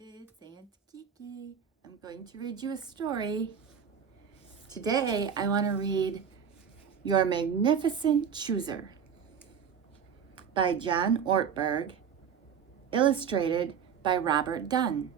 It's Auntie KiKi. I'm going to read you a story. Today I want to read Your Magnificent Chooser by John Ortberg, illustrated by Robert Dunn.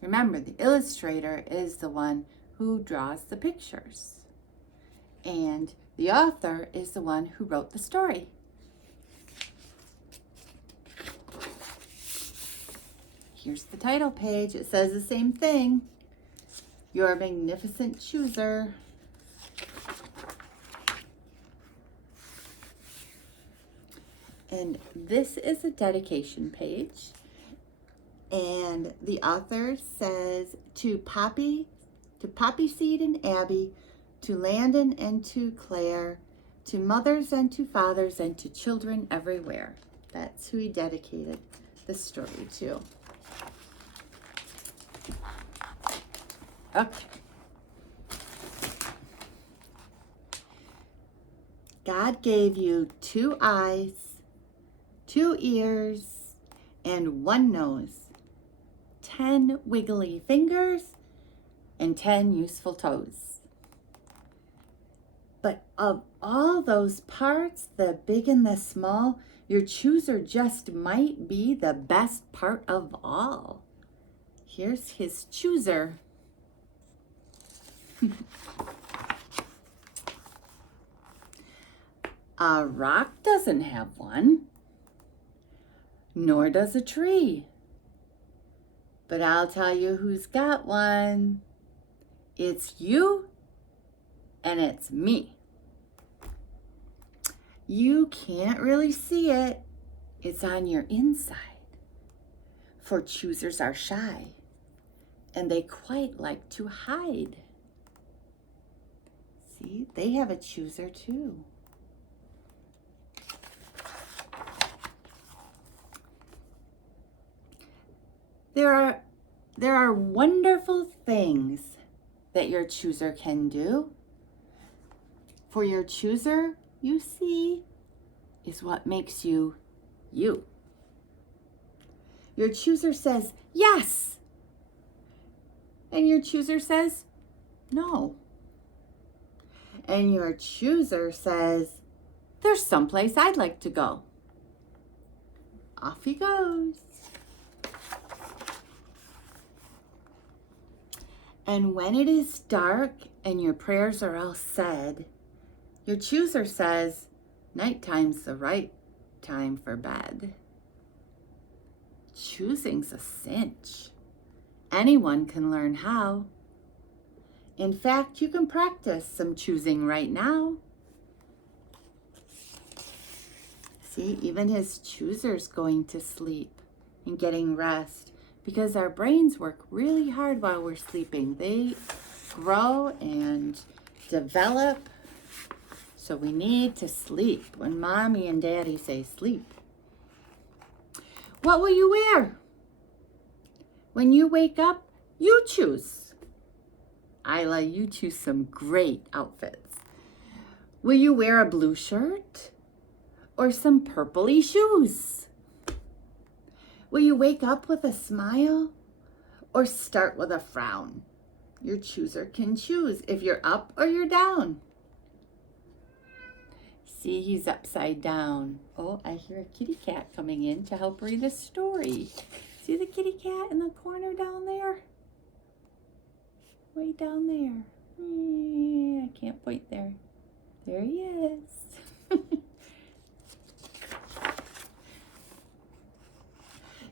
Remember, the illustrator is the one who draws the pictures, and the author is the one who wrote the story. Here's the title page. It says the same thing. Your Magnificent Chooser. And this is a dedication page. And the author says to Poppy Seed and Abby, to Landon and to Claire, to mothers and to fathers and to children everywhere. That's who he dedicated the story to. Okay. God gave you 2 eyes, 2 ears, and 1 nose, 10 wiggly fingers, and 10 useful toes. But of all those parts, the big and the small, your chooser just might be the best part of all. Here's his chooser. A rock doesn't have one, nor does a tree. But I'll tell you who's got one. It's you, and it's me. You can't really see it. It's on your inside. For choosers are shy, and they quite like to hide. See, they have a chooser too. There are wonderful things that your chooser can do. For your chooser, you see, is what makes you you. Your chooser says yes, and your chooser says no. And your chooser says, there's someplace I'd like to go. Off he goes. And when it is dark and your prayers are all said, your chooser says, nighttime's the right time for bed. Choosing's a cinch. Anyone can learn how. In fact, you can practice some choosing right now. See, even his chooser's going to sleep and getting rest, because our brains work really hard while we're sleeping. They grow and develop, so we need to sleep. When mommy and daddy say sleep. What will you wear? When you wake up, you choose. Isla, you choose some great outfits. Will you wear a blue shirt or some purpley shoes? Will you wake up with a smile or start with a frown? Your chooser can choose if you're up or you're down. See, he's upside down. Oh, I hear a kitty cat coming in to help read a story. See the kitty cat in the corner down there? Way down there. I can't point there. There he is.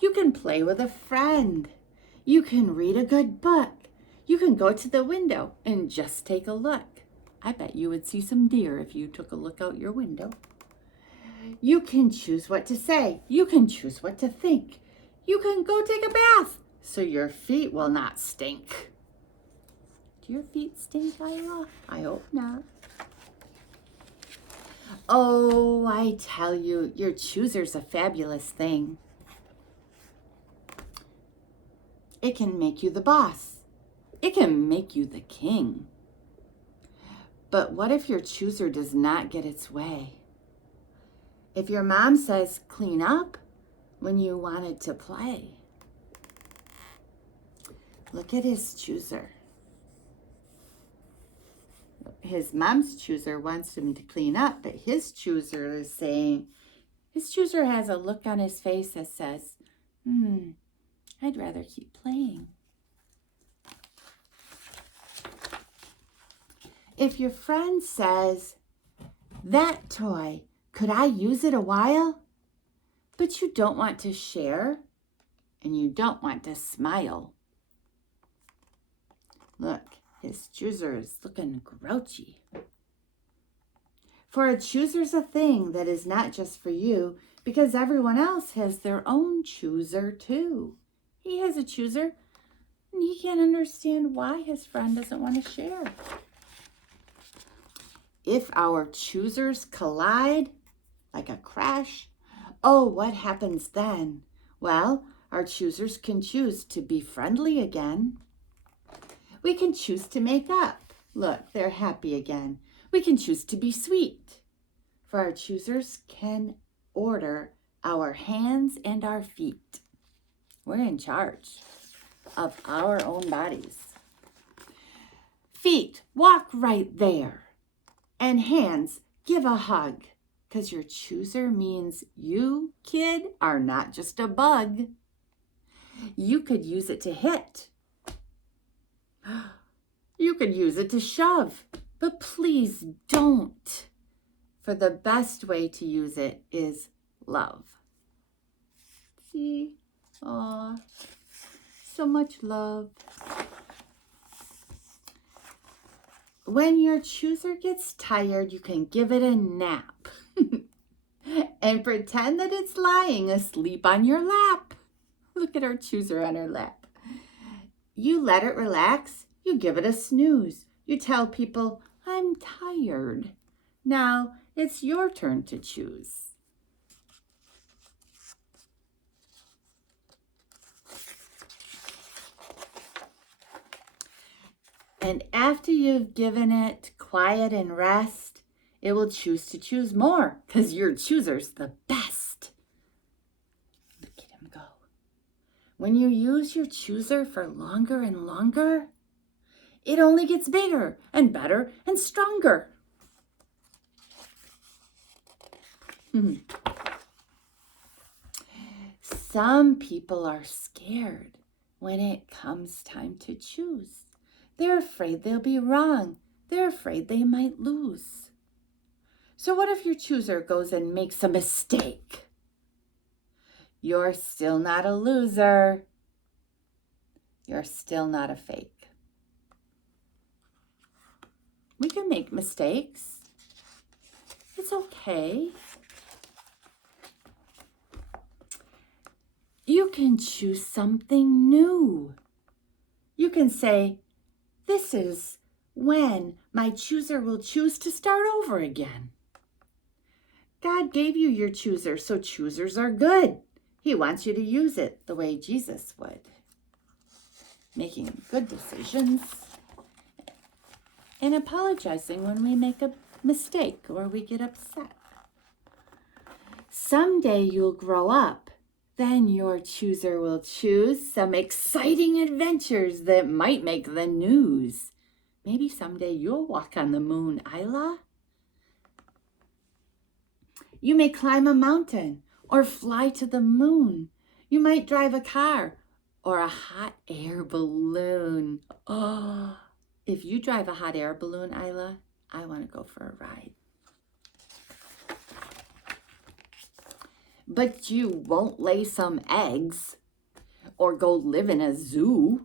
You can play with a friend. You can read a good book. You can go to the window and just take a look. I bet you would see some deer if you took a look out your window. You can choose what to say. You can choose what to think. You can go take a bath so your feet will not stink. Do your feet stink, Isla? I hope not. Oh, I tell you, your chooser's a fabulous thing. It can make you the boss. It can make you the king. But what if your chooser does not get its way? If your mom says clean up when you wanted to play. Look at his chooser. His mom's chooser wants him to clean up, but his chooser is saying, his chooser has a look on his face that says, I'd rather keep playing. If your friend says, that toy, could I use it a while? But you don't want to share and you don't want to smile. Look, his chooser is looking grouchy. For a chooser's a thing that is not just for you, because everyone else has their own chooser too. He has a chooser and he can't understand why his friend doesn't want to share. If our choosers collide, like a crash, oh, what happens then? Well, our choosers can choose to be friendly again. We can choose to make up. Look, they're happy again. We can choose to be sweet. For our choosers can order our hands and our feet. We're in charge of our own bodies. Feet, walk right there. And hands, give a hug. Because your chooser means you, kid, are not just a bug. You could use it to hit. You could use it to shove. But please don't. For the best way to use it is love. See? Aw, so much love. When your chooser gets tired, you can give it a nap. And pretend that it's lying asleep on your lap. Look at our chooser on her lap. You let it relax. You give it a snooze. You tell people, I'm tired. Now it's your turn to choose. And after you've given it quiet and rest, it will choose more because your chooser's the best. Look at him go. When you use your chooser for longer and longer, it only gets bigger and better and stronger. Some people are scared when it comes time to choose. They're afraid they'll be wrong. They're afraid they might lose. So what if your chooser goes and makes a mistake? You're still not a loser. You're still not a fake. We can make mistakes. It's okay. You can choose something new. You can say, this is when my chooser will choose to start over again. God gave you your chooser, so choosers are good. He wants you to use it the way Jesus would. Making good decisions and apologizing when we make a mistake or we get upset. Someday you'll grow up. Then your chooser will choose some exciting adventures that might make the news. Maybe someday you'll walk on the moon, Isla. You may climb a mountain or fly to the moon. You might drive a car or a hot air balloon. Oh, if you drive a hot air balloon, Isla, I want to go for a ride. But you won't lay some eggs or go live in a zoo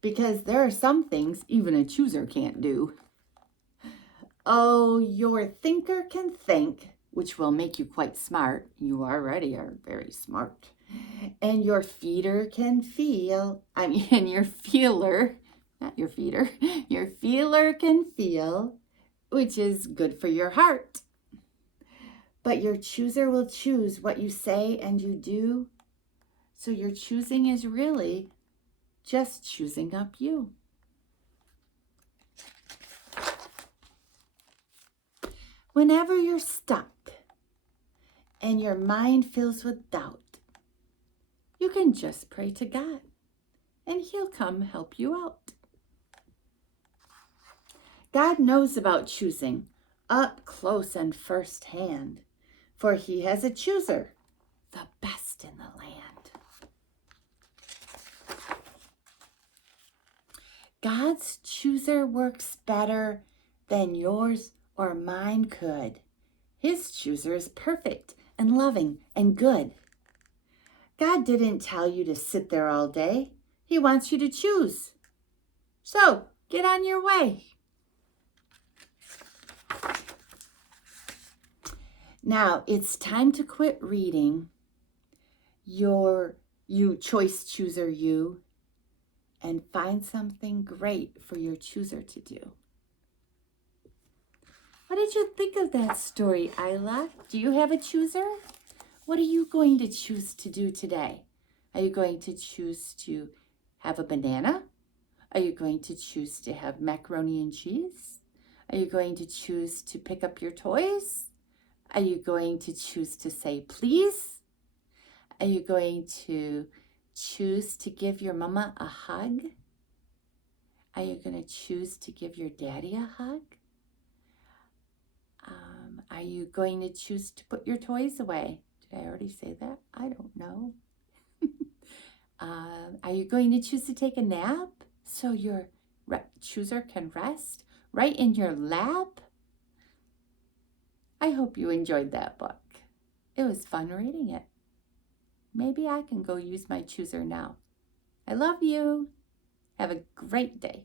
because there are some things even a chooser can't do. Oh, your thinker can think, which will make you quite smart. You already are very smart. And your feeder can feel, and your feeler, not your feeder, your feeler can feel, which is good for your heart. But your chooser will choose what you say and you do. So your choosing is really just choosing up you. Whenever you're stuck and your mind fills with doubt, you can just pray to God and he'll come help you out. God knows about choosing up close and firsthand, for he has a chooser, the best in the land. God's chooser works better than yours or mine could. His chooser is perfect and loving and good. God didn't tell you to sit there all day. He wants you to choose. So, get on your way. Now, it's time to quit reading you choice chooser you and find something great for your chooser to do. What did you think of that story, Isla? Do you have a chooser? What are you going to choose to do today? Are you going to choose to have a banana? Are you going to choose to have macaroni and cheese? Are you going to choose to pick up your toys? Are you going to choose to say please? Are you going to choose to give your mama a hug? Are you going to choose to give your daddy a hug? Are you going to choose to put your toys away? Did I already say that? I don't know. Are you going to choose to take a nap so your chooser can rest right in your lap? I hope you enjoyed that book. It was fun reading it. Maybe I can go use my chooser now. I love you. Have a great day.